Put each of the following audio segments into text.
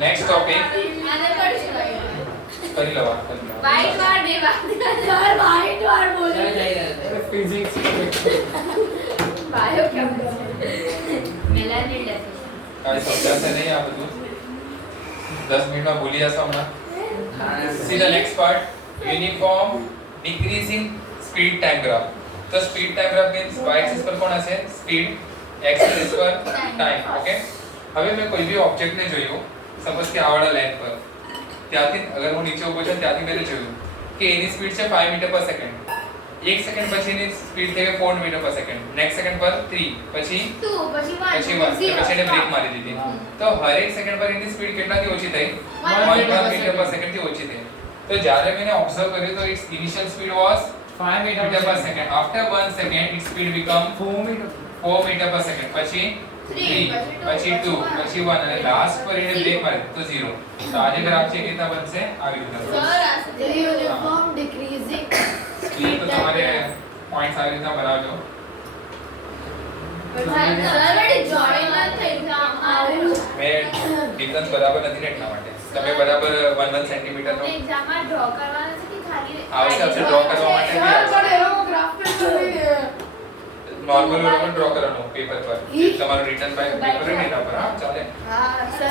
Next topic કરી લો white વાર બે વાત સર વાઈટ વાર બોલો ફિઝિક્સ બાયો કેમ મેલાનિન કાઈ સમજાશે નહીં આ બધું 10 મિનિટમાં ભૂલી જશો હમણાં see the next part uniform decreasing speed time graph તો speed time graph means y axis પર કોણ હશે સ્પીડ x એક્સિસ પર ટાઈમ ઓકે હવે મેં કોઈ બી ઓબ્જેક્ટ ને જોયું સપોઝ કે આવાળા લાઈન પર ત્યાંથી અગર હું નીચે ઊભો છું ત્યાંથી મેં જોયું કે એની સ્પીડ છે 5 મીટર પર સેકન્ડ 1 સેકન્ડ પછીની સ્પીડ થઈ ગઈ 4 metre per second next second પર 3 પછી 2 પછી 1 પછી એને બ્રેક મારી દીધી તો હર એક સેકન્ડ પર એની સ્પીડ કેટલાથી ઓછી થઈ 1 મીટર પર સેકન્ડ થી ઓછી થઈ તો જ્યારે મેં ઓબ્ઝર્વ કર્યું તો its initial speed was 5 metre per second after 1 second its speed become 4 metre per second પછી 3 પછી 2 પછી 1 અને લાસ્ટ પર એને બ્રેક મારી તો 0 તો આ જે ગ્રાફ છે કેટલા બનશે આવી રીતે સર આ યુનિફોર્મ ડિક્રીઝિંગ સ્પીડ તો તમારે પોઈન્ટ્સ આવી રીતે બનાવજો સર વડી જોઈન ના થઈ કામ આવું મેં ડિફરન્સ બરાબર નથી ને એટલા માટે તમે બરાબર 1 સેન્ટીમીટર નો એક્ઝામ માં ડ્રો કરવાનું છે કે ખાલી આવશે ડ્રો કરવા માટે બી આવશે પણ એવો ગ્રાફ પર જોઈને નોર્મલ वर પણ ડ્રો કરવાનો પેપર પર તમારું રિટર્ન બાય પેપર ને એના પર હા ચાલે હા સર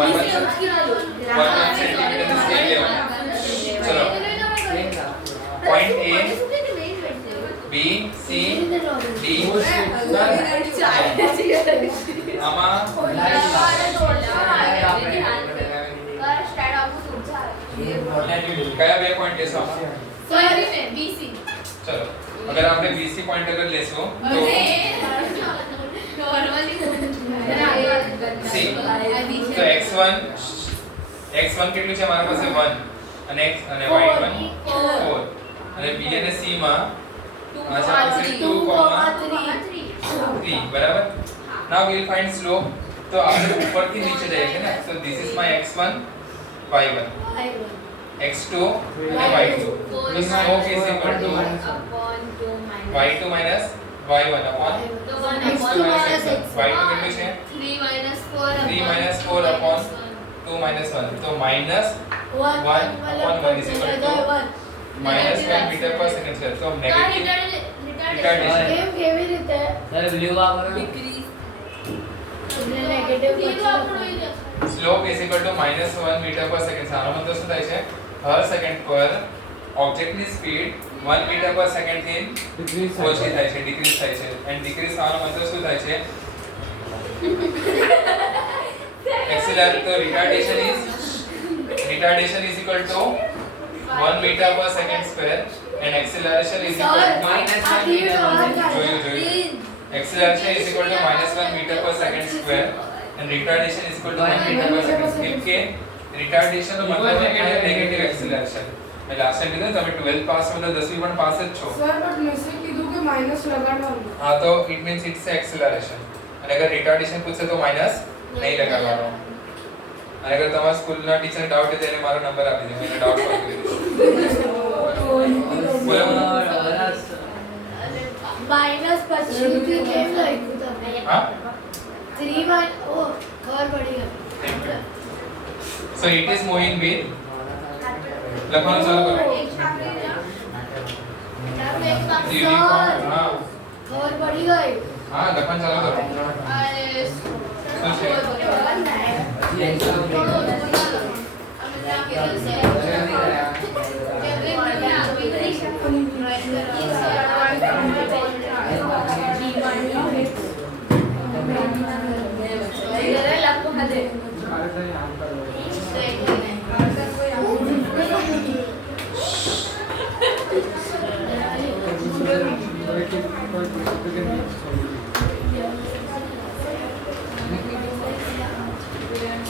1 સેન્ટીમીટર ની સ્કેલ લેવાની ચલો point A B C D આમાં કયા બે પોઈન્ટ લેશો બીસી ચલો अगर आपने BC पॉइंट अगर लेसो तो C तो x1 કેટલું છે મારા પાસે 1 અને x અને y1 4 અને B અને C માં આ છે 2,3 બરાબર નાउ वी विल फाइंड स्लोप तो આપણે ઉપરથી નીચે જઈએ છે ને so this is my x1 y1 x2 and y2 the slope is equal to y2 minus y1 upon x2 minus x1 y2 કેટલું છે 3 minus 4 upon 2 minus 1 તો minus 1 upon 1 is equal to minus 1 meter per second square so negative retardation કેમ કેવી રીતે sir blue વાપરો negative slope is equal to minus 1 meter per second આનો મતલબ શું થાય છે હર સેકન્ડ પર ઓબ્જેક્ટની સ્પીડ 1 મીટર પર સેકન્ડ થી ઓછી થાય છે ડિક્રીઝ થાય છે એન્ડ ડિક્રીઝ થવાનો મતલબ શું થાય છે acceleration તો retardation is equal to 1 meter per second square and acceleration is equal to acceleration is equal to -1 meter per second square and retardation is equal to 1 meter per second square કે retardation નો મતલબ છે કે negative acceleration मैं last time કીધું તમે 12th pass मतलब 10वीं પણ પાસ જ છો સર બટ મેસે કીધું કે માઈનસ લગાડવાનું हां तो इट मींस इट्स एक्सेलरेशन અને અગર રિટાર્ડેશન પૂછે તો માઈનસ નહીં લગાડવાનો અને અગર તમારા સ્કૂલના ટીચર ડાઉટ હોય તો એને મારો નંબર આપી દે મેં ડાઉટ સોલ્વ કરી દઈશ બોલો માઈનસ પછી કેમ લખ્યું તમે હા 3 માં ઓ ખબર પડી ગઈ so it is moving with લખવાનું ચાલુ કરો યુનિફોર્મ હા ખબર પડી ગઈ હા લખવાનું ચાલુ કરો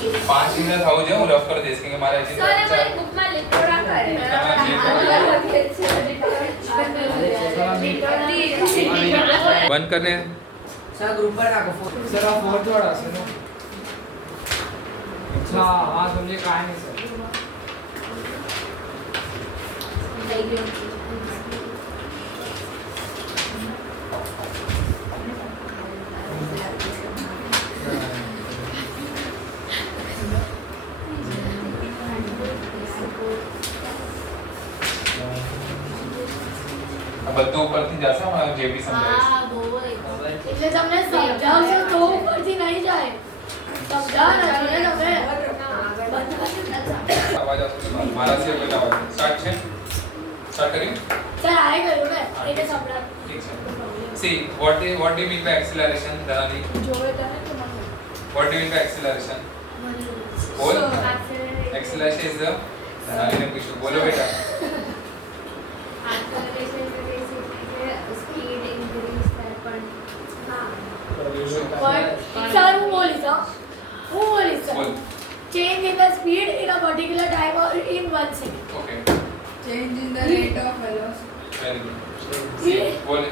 5 મિનિટ થવું જોઈએ, હું રફ કરી દઈશ કે મારે હજી સર ચાર- મને બુકમાં લીધોડા કરે બંધ કરને सर ग्रुप पर नाको फोन सर आप फोर्थ वाला से ना अच्छा हाँ समझे काय नहीं सर આ બધું ઉપરથી જશે મારે જે બી સમજાવીશ. હા બોલ એટલે તમને સમજાવશો તો ઉપરથી નહીં જાય સમજાવો ને તમે અવાજ આવશે તો મારા સિવાય કોઈ અવાજ નહીં. સ્ટાર્ટ છે? સ્ટાર્ટ કર્યું? સર આય કર્યું ને એટલે સંભળાય ઠીક છે. See, what do you mean by acceleration, Dhanani? જોવે તને તો મને What do you mean by acceleration? બોલ. Acceleration is the Dhanani ને પૂછ્યું. બોલો બેટા. Sir, who bolis? Who bolis? બોલ. Change in the speed in a particular time or in 1 second. Okay. Change in the rate of velocity Very good. See, બોલ.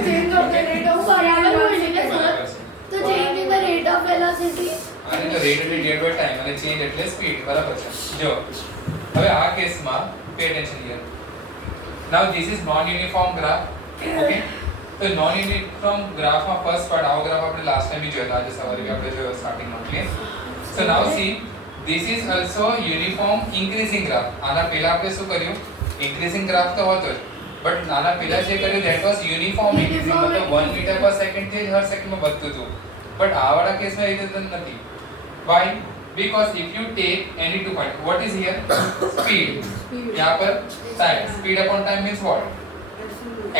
Change of the rate of બરાબર બોલી ને sir બરાબર છે. તો change in the rate of velocity આને તો rate એટલે divided by time અને change એટલે speed. બરાબર છે. જો હવે આ કેસમાં pay attention here. Now this is non-uniform graph. Okay. તો નોન યુનિફોર્મ ગ્રાફમાં ફર્સ્ટ પાર્ટ આવો ગ્રાફ આપણે લાસ્ટ ટાઈમ બી જોયો આજે સવારે બી આપણે જોયો સ્ટાર્ટિંગમાં clear so now see this is also uniform increasing graph આના પહેલા આપણે શું કર્યું ઇન્ક્રીઝિંગ ગ્રાફ તો હતો જ બટ આના પહેલા જે કર્યું ધેટ વોઝ યુનિફોર્મ ઇન્ક્રીઝિંગ મતલબ 1 મીટર પર સેકન્ડ થી હર સેકન્ડમાં વધતું હતું બટ આ વાળા કેસમાં એ રીતે નથી why because if you take any two point what is here speed यहाँ पर time speed upon time means what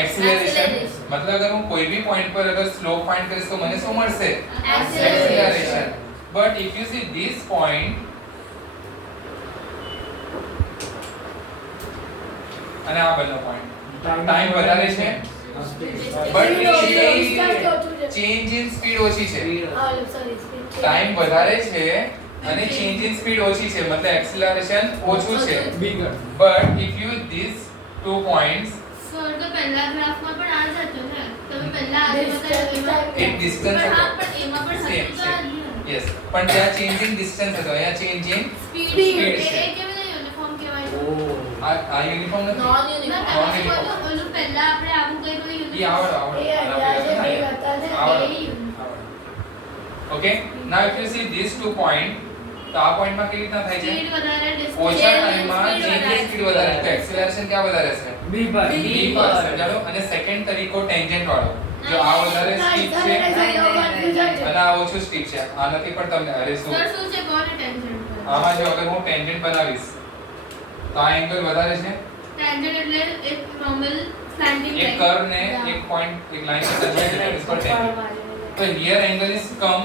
acceleration मतलब अगर હું કોઈ भी पॉइंट पर अगर स्लोप फाइंड કરીશ તો મને શું મળશે acceleration but if you see this point અને આ બંને પોઈન્ટ ટાઈમ વધારે છે બટ ચેન્જ ઇન સ્પીડ ઓછી છે ટાઈમ વધારે છે અને ચેન્જ ઇન સ્પીડ ઓછી છે મતલબ एक्सीलरेशन ઓછું છે bigger but if you this two points sir તો પહેલા ગ્રાફમાં પણ આ જ હતું ને તમે પહેલા આ બતાવ્યું એક ડિસ્ટન્સ પણ હતો હા પણ એમાં પણ સેમ હતું તો આ જ હતું. યસ પણ ત્યાં ચેન્જિંગ ડિસ્ટન્સ હતો અહીંયા ચેન્જિંગ સ્પીડ Speed એ છે. કેવી રીતે યુનિફોર્મ કહેવાય છે આ યુનિફોર્મ નથી નોન યુનિફોર્મ Non-uniform. ઓલું પહેલા આપણે આવું કર્યું ઈ યુનિફોર્મ આવડો okay now if you see this two point તો આ પોઈન્ટમાં કેવી રીતના થાય છે સ્પીડ વધારે ઓછા ટાઈમમાં ચેન્જ ઇન સ્પીડ વધારે તો એક્સેલરેશન ક્યાં વધારે છે बी पर b પર સમજાણો અને સેકન્ડ તરીકો ટેન્જન્ટ વાળો જો આ વધારે સ્ટીપ છે અને આ ઓછું સ્ટીપ છે આ નથી પણ તમને અરે શું સર શું છે કોને ટેન્જન્ટ આમાં જો અગર હું ટેન્જન્ટ બનાવીશ તો આ એંગલ વધારે છે ટેન્જન્ટ એટલે એક નોર્મલ સ્લેન્ડિંગ एक कर्व ने एक पॉइंट एक लाइन से टच किया इस पर टेंजेंट तो here angle is come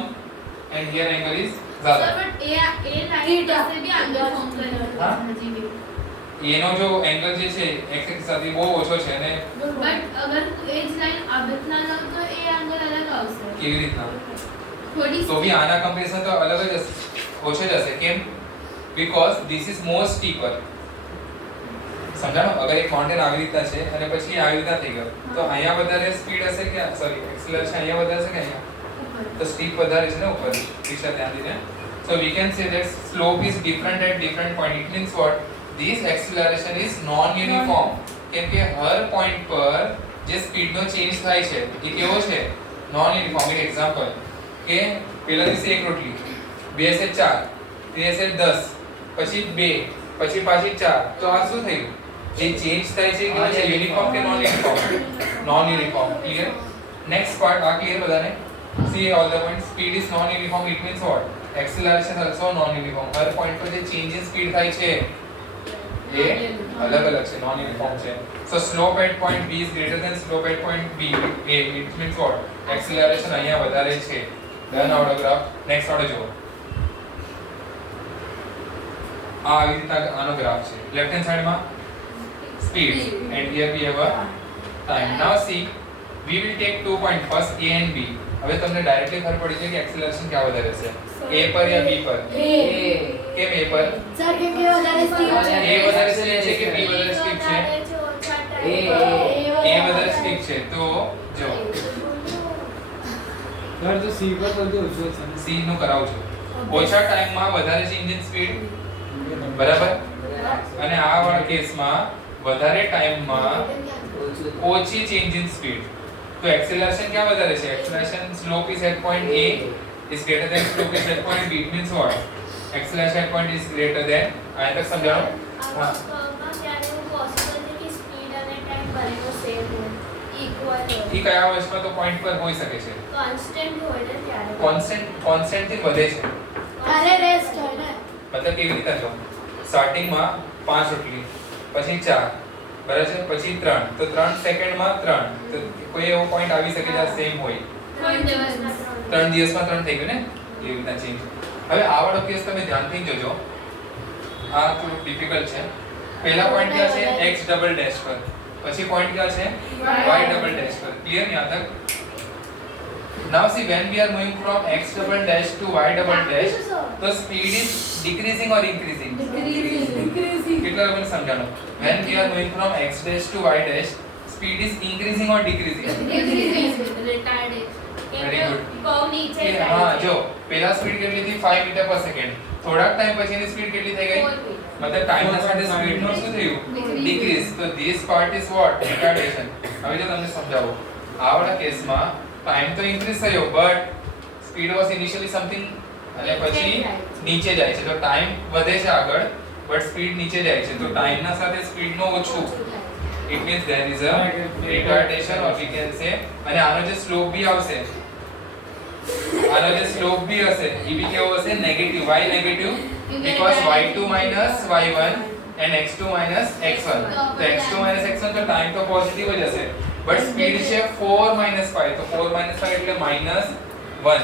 and here angle is ज्यादा सर बट ए लाइन से भी एंगल फॉर्म करेगा हाँ? जी भी એનો જો એંગલ જે છે x એક્સિસ સાથે બહુ ઓછો છે અને बट अगर एज लाइन अब इतना ना तो ए एंगल अलग આવશે કેવી રીતના થોડી તો બી આના કમ્પેરિઝન તો અલગ જ હશે ઓછો જ હશે કેમ because this is more steeper સમજાણો અગર એક માઉન્ટેન આવી રીતના છે અને પછી આવી રીતના થઈ ગયો તો અહીંયા વધારે સ્પીડ હશે કે સોરી એક્સિલરેશન અહીંયા વધારે છે કે અહીંયા તો સ્ટીપ વધારે છે ને ઉપર દિશા ધ્યાન દીને so we can say that slope is different at different point it means what this acceleration is non uniform કેમ કે હર પોઈન્ટ પર જે સ્પીડ નો ચેન્જ થાય છે એ કેવો છે નોન યુનિફોર્મ એક એક્ઝામ્પલ કે પહેલા દિવસે એક રોટલી બે સે 4 ત્રીજા સે 10 પછી 2 પછી પાછી 4 તો આ શું થયું જે ચેન્જ થાય છે કે છે યુનિફોર્મ કે non uniform clear next part આ ક્લિયર બધાને see all the points speed is non uniform it means what acceleration also non uniform her point पर જે change in speed થાય છે એ અલગ અલગ છે non uniform છે so slope at point b is greater than slope at point b a it means what acceleration અહીંયા વધારે છે ડન આવડો ગ્રાફ નેક્સ્ટ આવડો જુઓ આ આવી રીતના આનો ગ્રાફ છે લેફ્ટ હેન્ડ સાઈડમાં speed and here we have a time now see we will take 2 points first a and b હવે તમને ડાયરેક્ટલી ખબર પડી જાય કે એક્સેલરેશન ક્યાં વધારે છે, a પર યા b પર? કેમ a પર? સર કેમ કે વધારે સ્ટીપ છે. a વધારે સ્ટીપ છે કે b વધારે સ્ટીપ છે? a વધારે સ્ટીપ છે. તો જો સર તો સી પર તો ઓછો છે. c નું કરાવું છું. ઓછા ટાઈમમાં વધારે છે એન્જિન સ્પીડ, બરાબર? અને આ વાળા કેસમાં વધારે ટાઈમમાં ઓછી ચેન્જ ઇન સ્પીડ. તો એક્સેલરેશન ક્યાં વધારે છે? Acceleration slope is eight point a is greater than slope is at point b. It means what? Acceleration at point is greater than. આયા તક સમજાવો. હા, ઈ કયા વર્ષમાં તો પોઈન્ટ પર હોઈ શકે છે? કોન્સ્ટન્ટ થી વધે છે. અરે રેસ્ટ હોય ને. મતલબ કેવી રીતે જો સ્ટાર્ટિંગમાં 5 રોટલી, પછી 4, બરાબર છે, પછી 3, તો 3 સેકન્ડમાં 3, તો કોઈ એવો પોઈન્ટ આવી શકે જ્યાં સેમ હોય. 3 દિવસમાં 3 થઈ ગયું ને, એવી રીતના ચેન્જ. હવે આ વાળો કેસ તમે ધ્યાનથી જોજો, આ થોડું ડિફિકલ્ટ છે. પહેલા પોઈન્ટ ક્યાં છે? x ડબલ ડેશ પર, પછી પોઈન્ટ ક્યાં છે? y ડબલ ડેશ પર. ક્લિયર યહાં તક? Now see, when we are moving from x double dash to y double dash, the speed is decreasing or increasing? Decreasing. કેટલા લોકોને સમજાણો? When we are moving from x dash to y dash, speed is increasing or decreasing? Very good. હા, જો પહેલા speed કેટલી હતી? 5 metre per second. થોડાક time પછી એની speed કેટલી થઈ ગઈ? મતલબ ટાઈમના સાથે સ્પીડ નો શું થયું? ડિક્રીઝ. તો this part is what? Retardation. હવે જો તમને સમજાવો, આ વાળા કેસમાં ટાઈમ તો ઇન્ક્રીઝ થયો, but speed was initially something અને પછી નીચે જાય છે. તો ટાઈમ વધે છે આગળ, બટ સ્પીડ નીચે જાય છે. તો ટાઈમના સાથે સ્પીડ નો ઓછું. It means there is a retardation, or we can say, અને આનો જે સ્લોપ બી આવશે, આનો જે સ્લોપ બી હશે, એ બી કેવો હશે? Negative. why negative? because y2 minus y1 and x2 minus x1. તો x2 minus x1 તો ટાઈમ તો પોઝિટિવ જ હશે, બટ સ્પીડ છે 4 minus 5. તો 4 minus 5 એટલે -1.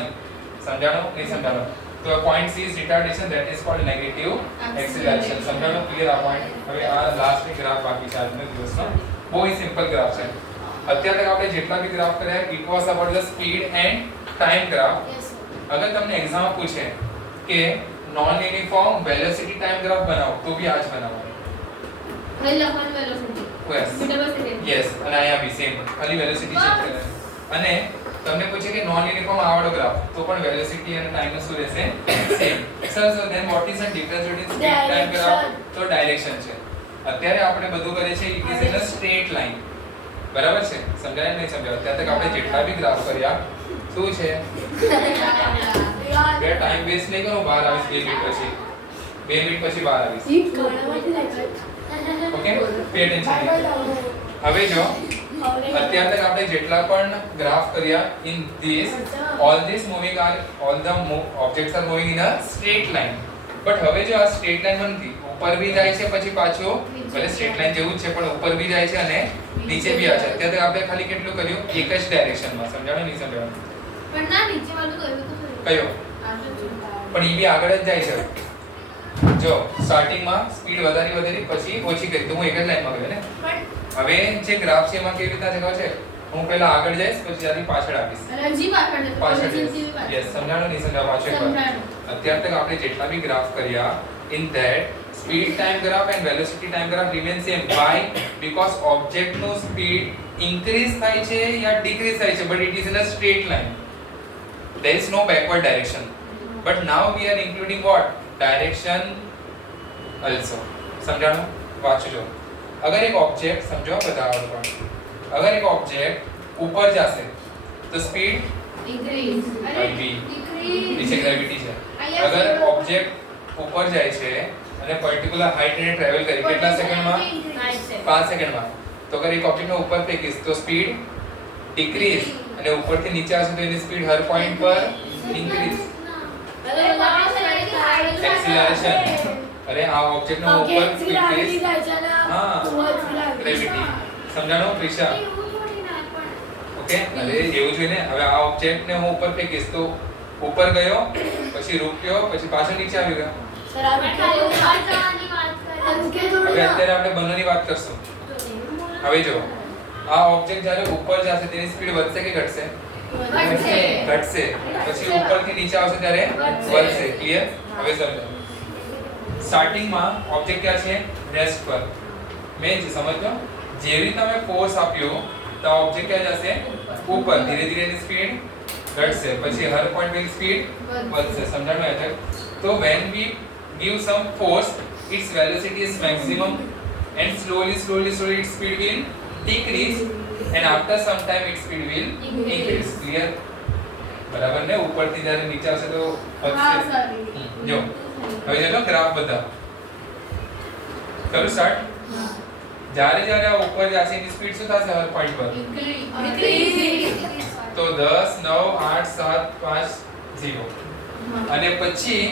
સમજાણો? નહીં સમજાણો? તો point C is retardation, that is called negative acceleration. સમજાણો? ક્લિયર આ પોઈન્ટ? હવે આ લાસ્ટ ની ગ્રાફ બાકી છે આજના દિવસનો. બહુ સિમ્પલ ગ્રાફ છે. અત્યાર તક આપણે જેટલા બી ગ્રાફ કર્યા, it was about the speed and time graph. અગર તમને એક્ઝામ પૂછે કે non uniform velocity time graph બનાવો, તો બી આજ બનાવવાનો. યસ, અને અહીંયા બી સેમ, ખાલી વેલોસિટી ચેક કરે. અને તમને પૂછે કે નોન યુનિફોર્મ આવડો ગ્રાફ, તો પણ વેલોસિટી અને ટાઈમ નો શું રહેશે? Same. Sir then what is the difference between speed time graph? તો ડાયરેક્શન છે. અત્યારે આપણે બધું કરે છે it is in a straight line, બરાબર છે? સમજાય નહીં સમજાય? અત્યારે તક આપણે જેટલા બી ગ્રાફ કર્યા, શું છે? બે ટાઈમ વેસ્ટ નહીં કરો, બહાર આવીશ 2 મિનિટ પછી. 2 મિનિટ પછી બહાર આવીશ. Okay, pay attention. હવે જો અત્યાર તક આપણે જેટલા પણ ગ્રાફ કર્યા, in this all this moving are, all the objects are moving in a straight line. But હવે જો આ સ્ટ્રેટ લાઈન નથી, ઉપર બી જાય છે, પછી પાછો ભલે સ્ટ્રેટ લાઈન જેવું જ છે, પણ ઉપર બી જાય છે અને નીચે બી આવે છે. અત્યારે આપણે ખાલી કેટલું કર્યું? એક જ ડાયરેક્શનમાં. સમજાણું? નહીં સમજાણું? પણ ના નીચે વાળું કર્યું તો કયો? પણ ઈ બી આગળ જ જાય છે. જો સ્ટાર્ટિંગમાં સ્પીડ વધારી પછી ઓછી કરી, તો હું એક જ લાઈનમાં ગયો ને. હવે જે ગ્રાફ છે એમાં કેવી રીતના જગાવ છે? હું પહેલા આગળ જઈશ, પછી ત્યાંથી પાછળ આવીશ. પાછળ યસ, સમજાણું? નહીં સમજાવ? પાછળ. અત્યાર તક આપણે જેટલા બી ગ્રાફ કર્યા, in that speed time graph and velocity time graph remain same. Why? Because object નો speed increase થાય છે યા decrease થાય છે, but it is in a straight line. There is no backward direction. But now we are including what? Direction also. સમજાણું? વાંચજો. અગર એક object, સમજો બધા આવડે પણ, અગર એક ઓબ્જેક્ટ ઉપર જશે તો સ્પીડ increase નીચે ગ્રેવિટી છે. અગર ઓબ્જેક્ટ ઉપર જાય છે અને પર્ટિક્યુલર હાઈટ એને ટ્રાવેલ કરી કેટલા સેકન્ડમાં? 5 સેકન્ડમાં. તો અગર એક ઓબ્જેક્ટને ઉપર ફેંકીશ તો સ્પીડ ડિક્રીઝ, અને ઉપરથી નીચે આવશે તો એની સ્પીડ હર પોઈન્ટ પર ઇન્ક્રીઝ. એક્સિલરેશન. અરે આ ઓબ્જેક્ટનો ઉપર ઇન્ક્રીઝ, હા, ગ્રેવિટી. સમજાણું પ્રિશા? ઓકે, અરે એવું જોઈએ ને. હવે આ ઓબ્જેક્ટને હું ઉપર ફેંકીશ તો ઉપર ગયો, પછી રૂક્યો, પછી પાછો નીચે આવી ગયો. સર આ હવે અત્યારે આપણે બંનેની વાત કરશું. હવે જો આ ઓબ્જેક્ટ જ્યારે ઉપર જશે તેની સ્પીડ વધશે કે ઘટશે? ઘટશે, પછી ઉપરથી નીચે આવશે ત્યારે વધશે. ક્લિયર? હવે સમજો. સ્ટાર્ટિંગમાં ઓબ્જેક્ટ ક્યાં છે? રેસ્ટ પર. મેં સમજ્યો, જેવી તમે ફોર્સ આપ્યો તો ઓબ્જેક્ટ ક્યાં જશે? ઉપર. ધીરે ધીરે એની સ્પીડ ઘટશે, પછી હર પોઈન્ટ ની સ્પીડ વધશે. સમજાણું એટલે? તો when we give some force, its velocity is maximum and slowly its speed will decrease and after some time its speed will increase. Clear? બરાબર ને? ઉપરથી જ્યારે નીચે આવશે તો વધશે. જો હવે જોજો ગ્રાફ બધા કરું સ્ટાર્ટ. જ્યારે જ્યારે આ ઉપર જશે એની સ્પીડ શું થશે હર પોઈન્ટ પર? તો 10 9 8 7 5 0. અને પછી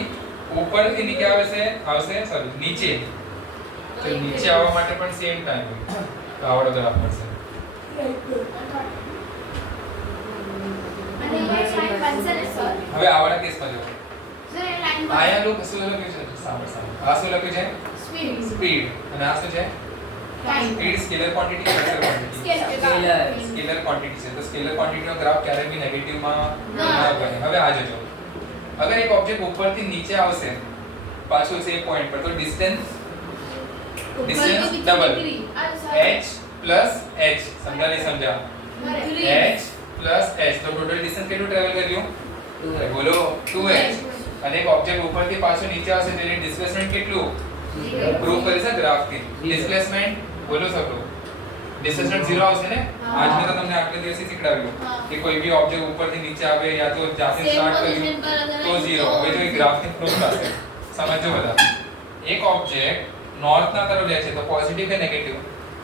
ઉપરથી નીચે આવશે સોરી નીચે. તો નીચે આવવા માટે પણ સેમ ટાઈમ હોય. તો આવડો ગ્રાફ મળશે. હવે આવડા કેસમાં જો આયા લો શું લખ્યું છે? સાંભળ. આ શું લખ્યું છે? સ્પીડ. અને આ શું છે? Speed scalar quantity vector quantity. Scalar quantity છે. તો સ્કેલર ક્વોન્ટિટીનો ગ્રાફ ક્યારેય બી નેગેટિવમાં ન બને. હવે આ જોજો. અગર એક ઓબ્જેક્ટ ઉપરથી નીચે આવશે પાછું સેમ પોઈન્ટ પર, તો distance double h plus h. સમજા નહીં સમજા? h plus h. તો ટોટલ ડિસ્ટન્સ કેટલું ટ્રાવેલ કર્યું? બોલો 2h. અને એક ઓબ્જેક્ટ ઉપરથી પાછું નીચે આવશે તેની ડિસ્પ્લેસમેન્ટ કેટલું? પ્રૂવ કરી છે ગ્રાફથી. ડિસ્પ્લેસમેન્ટ બોલો સબરો. ડિસ્પ્લેસમેન્ટ 0 આવશે ને? આજ મેં તો તમને આગલે દિવસે શીખડાવ્યું કે કોઈ બી ઓબ્જેક્ટ ઉપરથી નીચે આવે યા તો જ્યાંથી સ્ટાર્ટ કર્યું તો 0. હવે જો એ ગ્રાફથી પ્રૂવ થશે. સમજો બધા. એક ઓબ્જેક્ટ નોર્થ ના તરફ જાય છે તો પોઝિટિવ કે નેગેટિવ?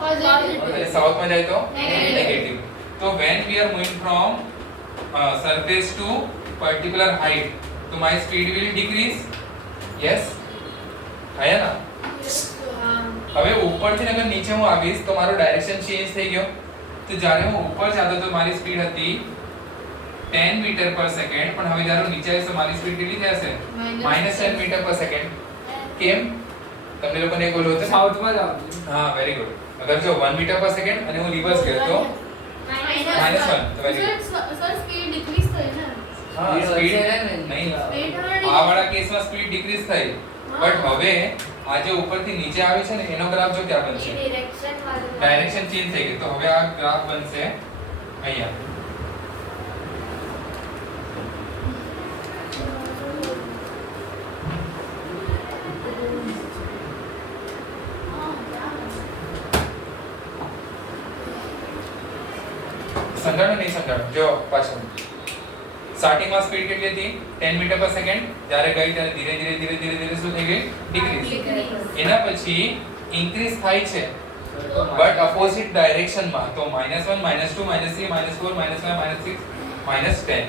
પોઝિટિવ. સાઉથ માં જાય તો નેગેટિવ. તો when we are moving from surface to particular height, so my speed will decrease. Yes? આયા ના? હવે ઉપરથી અગર નીચે હું આવીશ તો મારો ડાયરેક્શન ચેન્જ થઈ ગયો. તો જ્યારે હું ઉપર જતો તો મારી સ્પીડ હતી 10 મીટર પર સેકન્ડ, પણ હવે જ્યારે હું નીચે આવીશ તો મારી સ્પીડ કેટલી થશે? -10 મીટર પર સેકન્ડ. કેમ? તમને લોકોને એક બોલો હતો સાઉથમાં જાવ. હા, વેરી ગુડ. અગર જો 1 મીટર પર સેકન્ડ અને હું રિવર્સ ગયો તો -1. તો very good. Sir speed decrease થઈ ને? હા, સ્પીડ નહીં. આ વાળા કેસમાં સ્પીડ ડિક્રીઝ થઈ. બટ હવે આ જે ઉપરથી નીચે આવે છે ને એનો ગ્રાફ જો ક્યાં બનશે? ડાયરેક્શન ચેન્જ થઈ ગઈ. તો હવે આ ગ્રાફ બનશે અહીંયા. સમજાણો નહીં સમજાણો? જો પાછળ સ્ટાર્ટિંગમાં સ્પીડ કેટલી હતી? 10 મીટર પર સેકન્ડ. જ્યારે ગઈ ત્યારે ધીરે ધીરે શું થઈ ગઈ? ડિક્રીઝ. એના પછી ઇન્ક્રીઝ થાય છે બટ ઓપોઝિટ ડાયરેક્શનમાં. તો -1 -2 -3 -4 -5 -6 -10.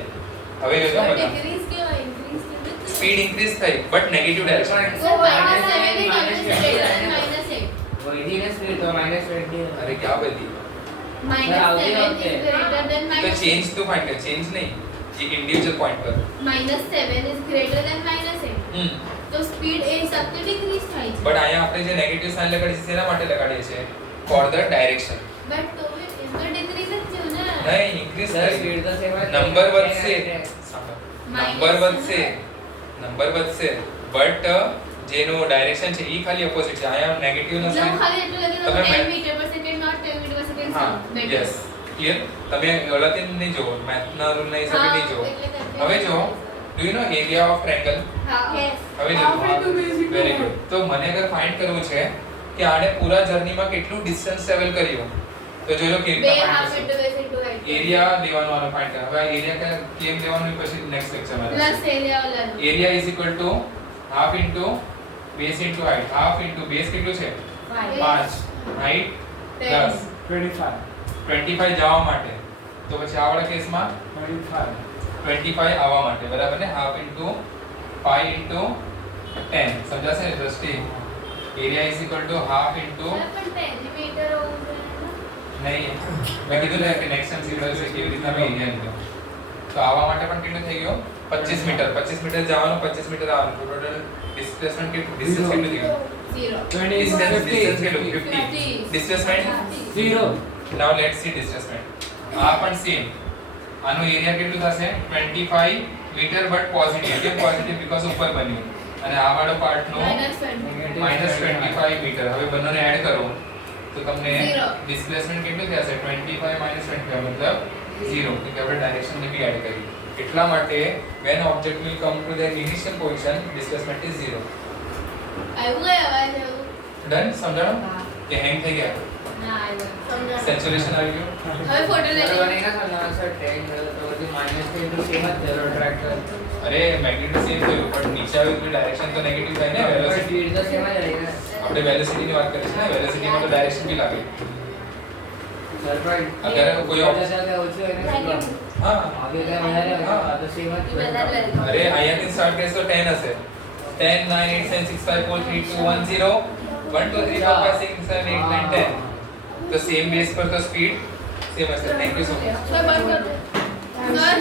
હવે જોજો બધા ડિક્રીઝ કેવા ઇન્ક્રીઝ સ્પીડ ઇન્ક્રીઝ થઈ but negative direction. So -7 is -8. વધી ને સ્પીડ તો -20. અરે ક્યાં બધી -7 is greater than તો ચેન્જ તો ફાઇન્ડ કર. ચેન્જ નહીં, જે ઇન્ડિવિડ્યુઅલ પોઈન્ટ પર. -7 is greater than -8. તો સ્પીડ એ સતત ડિક્રીઝ થાય છે. બટ અહીંયા આપણે જે નેગેટિવ સાઇન લગાડીએ છીએ તેના માટે લગાડીએ છીએ ફોર ધ ડાયરેક્શન. બટ તો એ તો ડિક્રીઝ જ છે ને? નહીં, ઇન્ક્રીઝ સર થાય. સ્પીડ તો સેમ જ નંબર વધશે. નંબર વધશે બટ જેનો ડાયરેક્શન છે ઈ ખાલી ઓપોઝિટ છે. અહીંયા નેગેટિવ નો જો સાઇન. ખાલી એટલું લગે તો તમે 10 metre per second not 10 metre per second. હા, યસ, ક્લિયર. તમે ગલતી નહીં જોવો, મેથના રૂલ ના હિસાબે નહીં જોવો. હવે જો do you know area of triangle? હા, યસ. હવે જો વેરી ગુડ. તો મને અગર ફાઇન્ડ કરવું છે કે આને પૂરા જર્નીમાં કેટલું ડિસ્ટન્સ ટ્રાવેલ કર્યું, તો જોજો કેવી બે રીતે હાફ ફાઇન્ડ ઇન્ટુ કરશે. Base into height. એરિયા લેવાનો આનો ફાઇન્ડ કર. હવે આ એરિયા કેમ લેવાનું એ પછી નેક્સ્ટ લેક્ચરમાં પ્લસ એરિયા વાળા. Area is equal to half into base into height. Half into base કેટલું છે? 5. હાઇટ 10. 25 જવા માટે. તો પછી આ વાળા કેસમાં 25 આવવા માટે, બરાબર ને? Half into 5 into 10. સમજાશે ને દ્રષ્ટિ? Area is equal to half into પણ 10 મીટર હોવું જોઈએ. નહીં, મેં કીધું ને કે નેક્સ્ટ ટાઈમ શીખવાડશે કેવી રીતના મેં એરિયા લીધો. તો આવા માટે પણ કેટલું થઈ ગયો? 25 મીટર. 25 મીટર જવાનું, 25 મીટર આવવાનું. ટોટલ ડિસ્પ્લેસમેન્ટ કેટલું? ડિસ્ટન્સ કેટલું થઈ ગયું? 0. ડિસ્ટન્સ કેટલું? 50. Displacement 0. Now let's see displacement. આ પણ સેમ. આનો એરિયા કેટલું થશે 25 મીટર બટ પોઝિટિવ કેમ પોઝિટિવ બીકોઝ ઉપર બન્યું અને આ વાળો પાર્ટ નો -25 મીટર હવે બંનેને એડ કરો તો તમને Zero. ડિસ્પ્લેસમેન્ટ કેટલું થશે 25 -25 મતલબ 0 કે આપણે ડાયરેક્શન ને બી એડ કરી એટલા માટે when object will come to their initial position displacement is 0 આવ્યું કઈ અવાજ આવ્યું? ડન સમજાણો હા. કે હેંગ થઈ ગયા ના આવ્યું. સમજાણું. સેચ્યુરેશન આવી ગયું હવે ફોટો લઈ લો. नहीं ना समझना सर 10 तो वो माइनस 10 तो सेम है जीरो ट्रैक्टर અરે મેગ્નિટ્યુડ સેમ થયું પણ નીચે આવ્યું તો ડાયરેક્શન તો નેગેટિવ થાય ને વેલોસિટી स्पीड तो सेम है रहेगा આપણે વેલોસિટી ની વાત કરીએ છીએ ને વેલોસિટી માં તો ડાયરેક્શન બી લાગે सर पर अगर कोई ऑप्शन है वो है ना હા आगे क्या बना रहे हो तो सेम है અરે અહીંયાથી સ્ટાર્ટ કરીશ તો 10 હશે 10 9 8 7 6 5 4 3 2 1 0 1 2 3 4 5 6 7 8 9 10 તો સેમ બેઝ પર તો સ્પીડ સેમ હશે થેન્ક યુ સો મચ કોઈ બંધ કર દે. સર